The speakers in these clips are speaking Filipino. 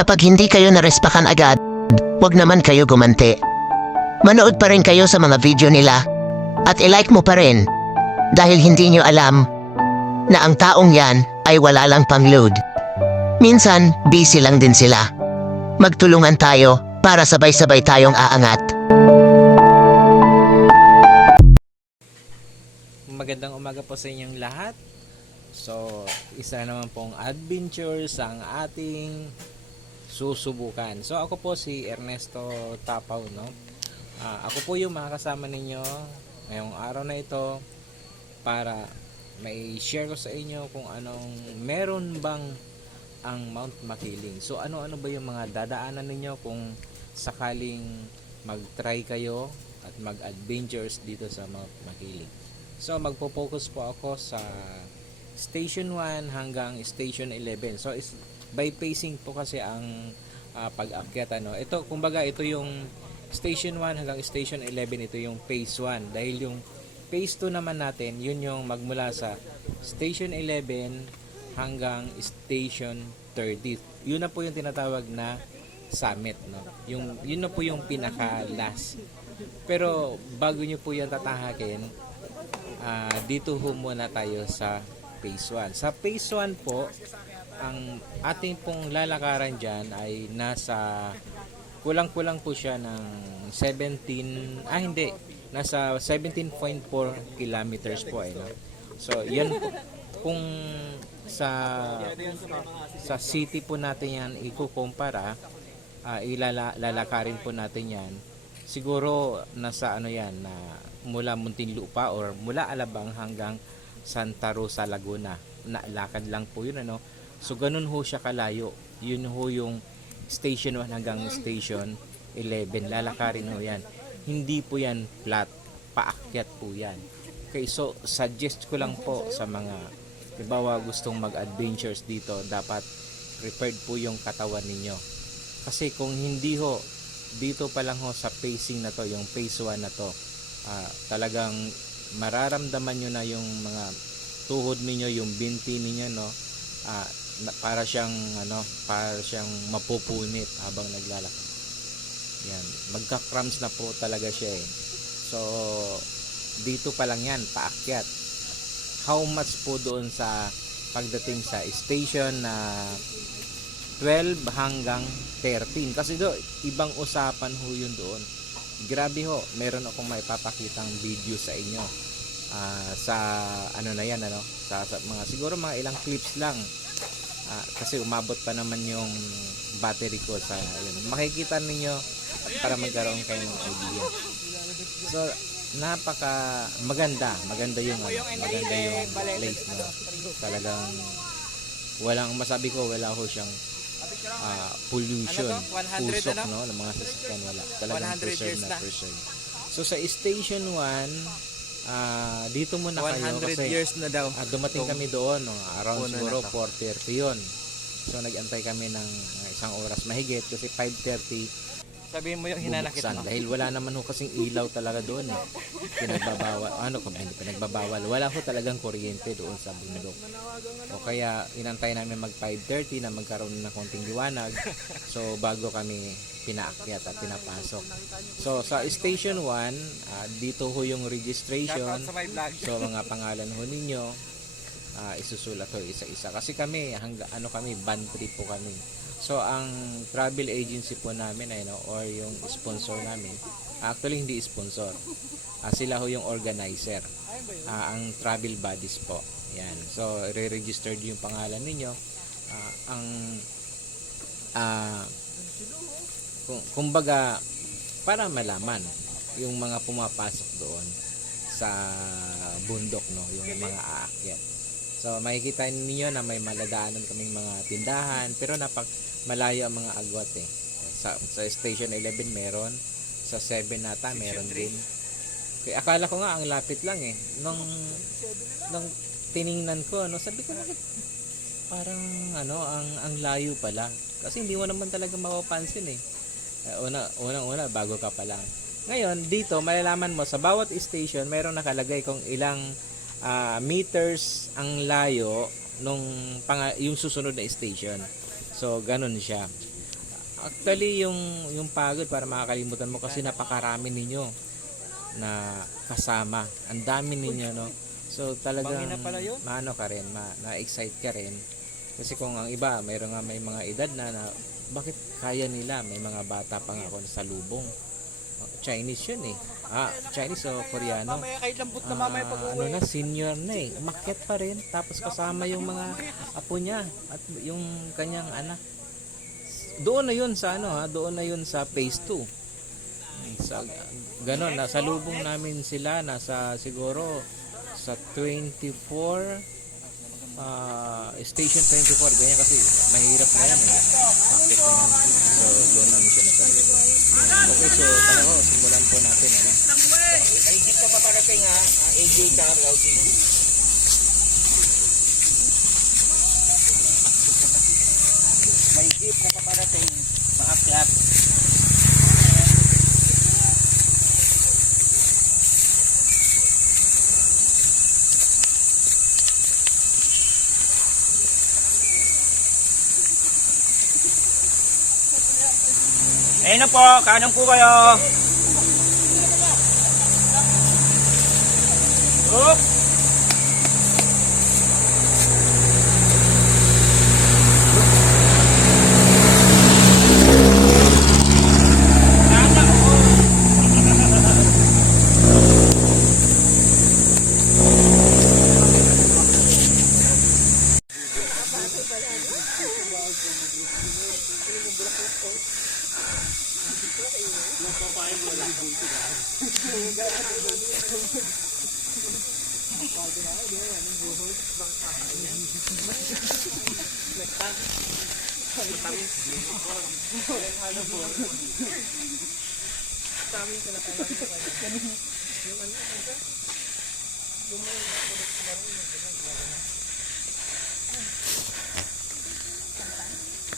kapag hindi kayo narespakan agad, wag naman kayo gumanti. Manood pa rin kayo sa mga video nila at ilike mo pa rin dahil hindi nyo alam na ang taong yan ay wala lang pang-load. Minsan, busy lang din sila. Magtulungan tayo para sabay-sabay tayong aangat. Magandang umaga po sa inyong lahat. So, isa naman pong adventures ang ating susubukan. So, ako po si Ernesto Tapaw, no? Ako po yung makakasama ninyo ngayong araw na ito para may share ko sa inyo kung anong meron bang ang Mount Makiling. So, ano-ano ba yung mga dadaanan ninyo kung sakaling mag-try kayo at mag-adventures dito sa Mount Makiling. So, magpo-focus po ako sa Station 1 hanggang Station 11. So, by pacing po kasi ang pag-akyat. Ito, kumbaga, ito yung Station 1 hanggang Station 11. Ito yung Phase 1. Dahil yung Phase 2 naman natin, yun yung magmula sa Station 11 hanggang Station 30. Yun na po yung tinatawag na summit. No? Yun na po yung pinaka-last. Pero, bago nyo po yan tatahakin, dito ho muna tayo sa Phase 1. Sa Phase 1 po, ang ating pong lalakaran dyan ay nasa kulang-kulang po siya ng nasa 17.4 kilometers po. No? So, yan po, kung sa city po natin yan ikukumpara, ilalakarin po natin yan, siguro nasa na mula Muntinlupa or mula Alabang hanggang Santa Rosa, Laguna. Lakad lang po yun, So, ganun ho siya kalayo. Yun ho yung Station 1 hanggang Station 11. Lalakarin ho yan. Hindi po yan flat. Paakyat po yan. Okay, so, suggest ko lang po sa mga halimbawa gustong mag-adventures dito, dapat prepared po yung katawan ninyo. Kasi kung hindi ho, dito pa lang ho sa pacing na to, yung Phase 1 na to, talagang mararamdaman nyo na yung mga tuhod ninyo, yung binti ninyo, para siyang mapupunit habang naglalakad. Yan, magka-cramps na po talaga siya eh. So, dito pa lang yan, paakyat. How much po doon sa pagdating sa station na 12 hanggang 13? Kasi ibang usapan ho yun doon. Grabe ho, meron akong maipapakitang video sa inyo sa sa mga siguro mga ilang clips lang, kasi umabot pa naman yung battery ko sa yun. Makikita ninyo para magkaroon kayo ng idea. So, maganda yung place na talagang walang masabi ko, wala ho siyang pollution, pusok, ng mga sasakyan, wala. Talagang preserve. So, sa Station 1, dito muna kayo kasi years na daw. Dumating kami doon, around siguro 4:30 yun. So, nag-antay kami ng isang oras mahigit kasi 5:30 Sabihin mo yung hinanakit mo. Dahil wala naman ho kasing ilaw talaga doon eh. Pinagbabawal. Wala ho talagang kuryente doon sa bundok. O kaya inantay namin mag 5:30 na magkaroon ng konting liwanag. So bago kami pinaakyat at pinapasok. So sa Station 1, dito ho yung registration. So mga pangalan ho ninyo, isusulat ho isa-isa. Kasi kami, band trip po kami. So, ang travel agency po namin or yung sponsor namin, actually hindi sponsor. Sila ho yung organizer. Ang travel buddies po. Yan. So, re-registered yung pangalan ninyo. Kumbaga, para malaman yung mga pumapasok doon sa bundok, yung mga aakyat. So, makikita niyo na may maladaanan kaming mga tindahan, pero malayo ang mga agwat eh. Sa Station 11 meron, sa 7 nata meron din. Okay, akala ko nga ang lapit lang eh. Nung tiningnan ko, sabi ko bakit parang ang layo pala. Kasi hindi mo naman talaga mapapansin eh. Unang-una bago ka pa lang. Ngayon, dito malalaman mo sa bawat station mayroong nakalagay kung ilang meters ang layo nung yung susunod na station. So, ganun siya. Actually, yung pagod para makakalimutan mo kasi napakarami ninyo na kasama. Ang dami ninyo, no? So talagang Bangin na pala yun. maano ka rin, na-excite ka rin. Kasi kung ang iba, may mga edad na bakit kaya nila? May mga bata pa nga ako sa lubong. Chinese yun eh. Chinese o Koreano. Mamaya kahit lambot na mamaya pag Ano na, senior na eh. Umakyat pa rin. Tapos kasama yung mga apo niya at yung kanyang anak. Doon na yun sa doon na yun sa phase 2. Sa ganon, nasa lubong namin sila, nasa siguro sa 24 station 24 ganyan kasi mahirap na yan eh. Bakit na yan? So doon namin sila sa lubong. Okay, so talaga simulan po natin Ay, jeep na paparating ha. AJ tsaka routing. May jeep na paparating. Maakyat. Ayun na po, kanan po kayo. Up.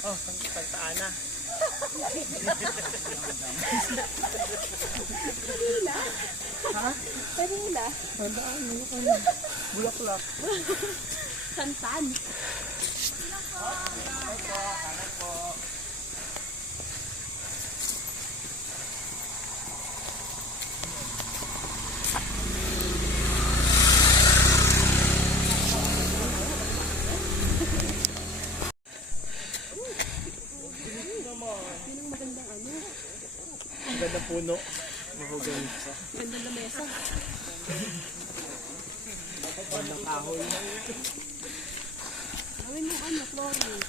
Oh, pagtaan na. Kanila? Bulaklak. Santan. Ganda puno. Ganda na mesa. Gandang kahoy. Gawin mo flooring.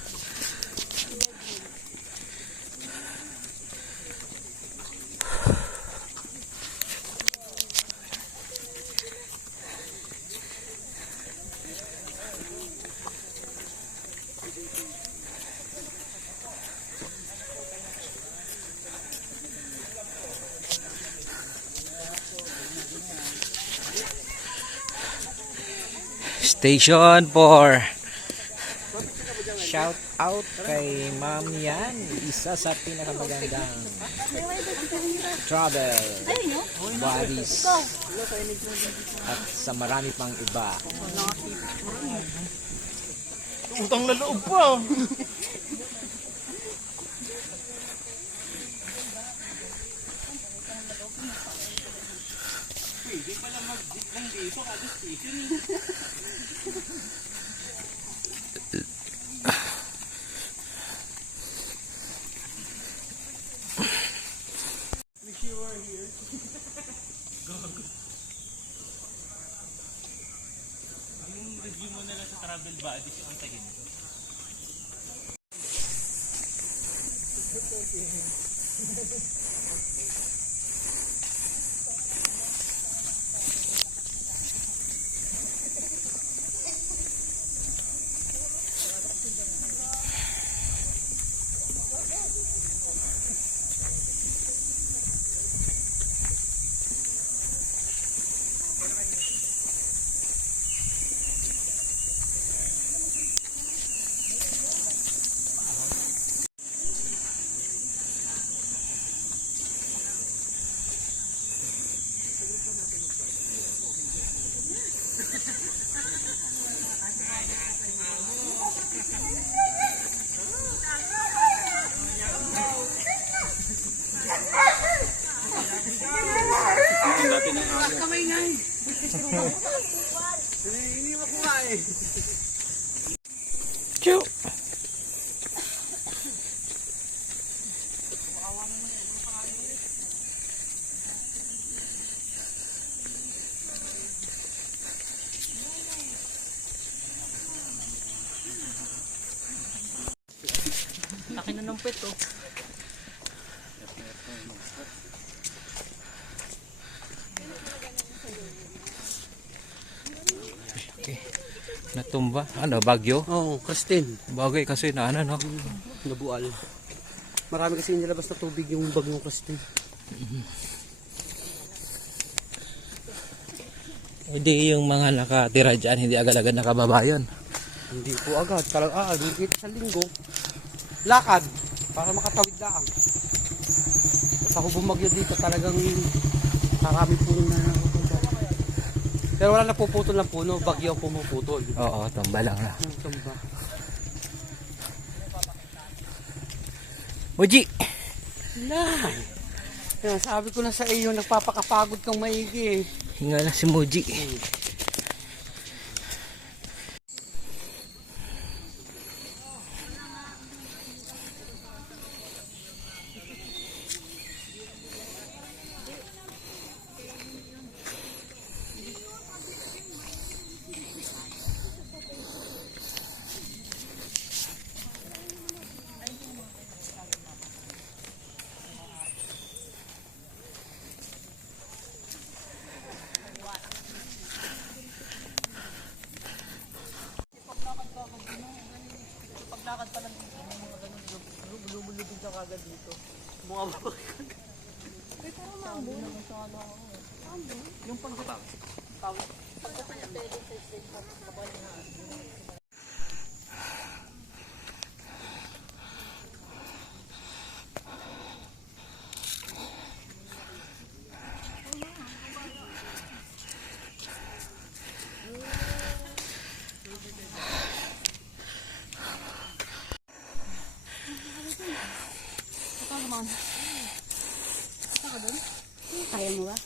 Station 4. Shout out kay Ma'am Yan, isa sa pinakamagandang travel buddies at sa marami pang iba. Utang na loob pa. Pwede pala mag-jeep lang dito kada station. Wish you were here. Gago. Yung review mo na lang sa travel buddies yung antayin. Iniiwan ko nga eh. Chu! Laki na ng pet oh. Natumba. Ano, bagyo? Oo, Christine. Bagay kasi na ano, no? Nabual. Marami kasi nilabas na tubig yung bagyong Christine. Hindi yung mga nakatira dyan, hindi agad-agad nakababa yun. Hindi po agad. Dito sa linggo. Lakad. Para makatawid lang. Sa hubong bagyo dito talagang marami puno na napupunta. Pero wala napuputol ng puno. Bagyo ang pumuputol. Oo, tumba lang na. Ang tumba. Uji! Nay! Yan, sabi ko na sa iyo, nagpapakapagod kang maigi eh. Hinga na si Muji. Kaya mo ba?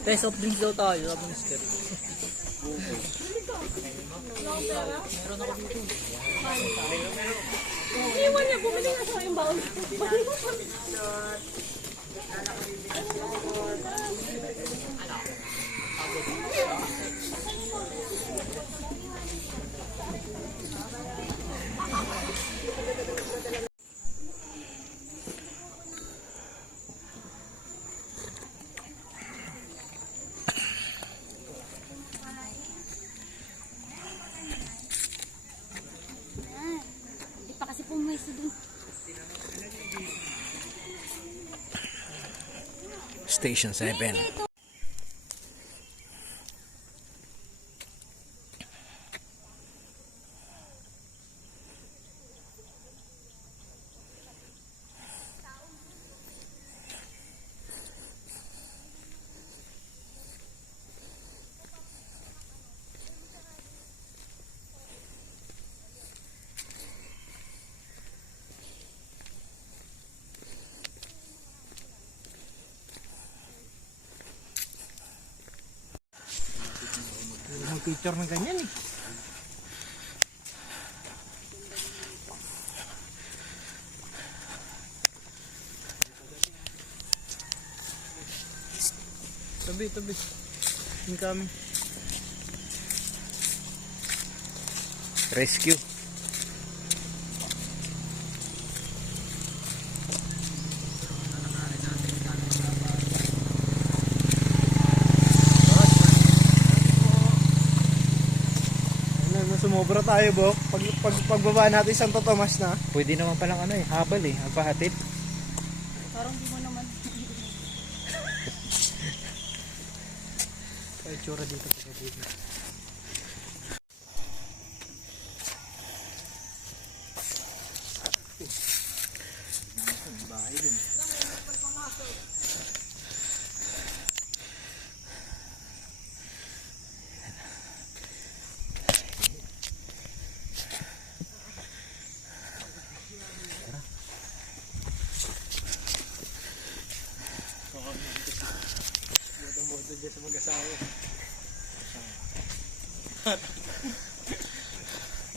Test of drinks daw tayo, sabi ni Steph. Iwan niya, bumili na siya yung baon. Hindi pa kasi pumiso dun. Station 7. Ang picture ng ganyan eh. Tabi. Incoming. Rescue. Sumobra tayo, Bok. Pagbaba natin Santo Tomas na. Pwede naman palang habal ang pahatid. Parang di mo naman. Ay, tsura dito.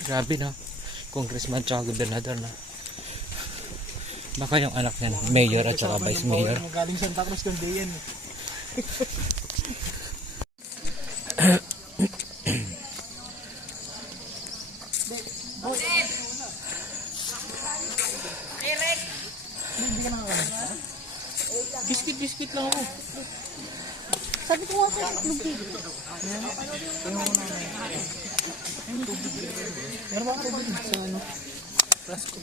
Grabe no. Congressman tsaka gobernador na. Baka yung anak niya, mayor at saka vice mayor. Galing Santa Cruz kung di yan. Biskit lang ako. Sabi ko nga sa itlog dito. Meron ba ako din sa ano? Rasco.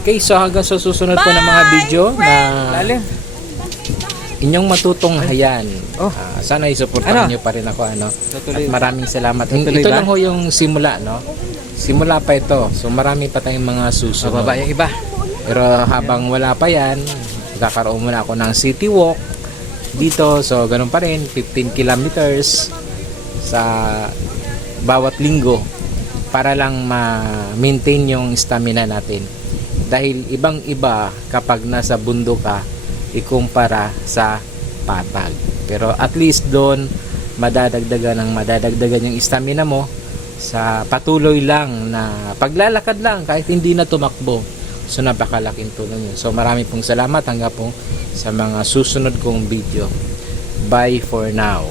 Okay, so hanggang sa susunod po ng mga video na inyong matutunghayan. Sana isuportahan nyo pa rin ako. At maraming salamat. Ito lang ho yung simula, no? Simula pa ito. So marami pa tayong mga susunod. yung iba. Pero habang wala pa yan, kakaroon muna ako ng city walk dito. So ganun pa rin, 15 kilometers sa bawat linggo para lang ma-maintain yung stamina natin. Dahil ibang-iba kapag nasa bundok ka ikumpara sa patag. Pero at least doon madadagdagan yung stamina mo sa patuloy lang na paglalakad lang kahit hindi na tumakbo. So napakalaking tulong yun. So marami pong salamat hanggang po sa mga susunod kong video. Bye for now.